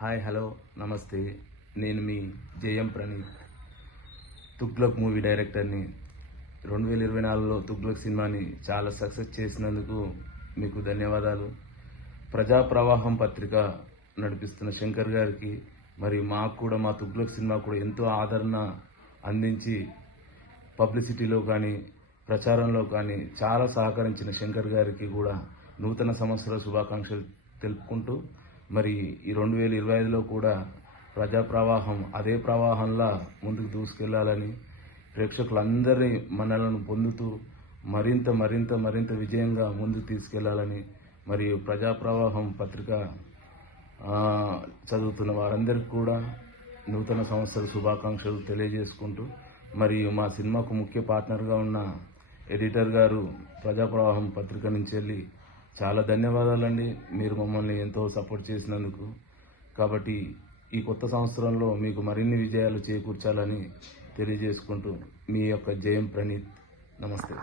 Hi hello నమస్తే. నేను మీ JM Praneeth, Tughlaq movie డైరెక్టర్ని. 2024లో తుగ్లక్ సినిమాని చాలా సక్సెస్ చేసినందుకు మీకు ధన్యవాదాలు. ప్రజా ప్రవాహం పత్రిక నడిపిస్తున్న శంకర్ గారికి, మరి మాకు కూడా మా తుగ్లక్ సినిమా కూడా ఎంతో ఆదరణ అందించి పబ్లిసిటీలో కానీ ప్రచారంలో కానీ చాలా సహకరించిన శంకర్ గారికి కూడా నూతన సంవత్సర శుభాకాంక్షలు తెలుపుకుంటూ, మరి ఈ 2025లో కూడా ప్రజా ప్రవాహం అదే ప్రవాహంలా ముందుకు దూసుకెళ్లాలని, ప్రేక్షకులందరి మనలను పొందుతూ మరింత మరింత మరింత విజయంగా ముందుకు తీసుకెళ్లాలని, మరియు ప్రజా ప్రవాహం పత్రిక చదువుతున్న వారందరికీ కూడా నూతన సంవత్సర శుభాకాంక్షలు తెలియజేసుకుంటూ, మరియు మా సినిమాకు ముఖ్య పార్ట్నర్గా ఉన్న ఎడిటర్ గారు ప్రజా ప్రవాహం పత్రిక నుంచి వెళ్ళి చాలా ధన్యవాదాలండి. మీరు మమ్మల్ని ఎంతో సపోర్ట్ చేసినందుకు. కాబట్టి ఈ కొత్త సంవత్సరంలో మీకు మరిన్ని విజయాలు చేకూర్చాలని తెలియజేసుకుంటూ మీ యొక్క జేఎం ప్రణీత్. నమస్తే.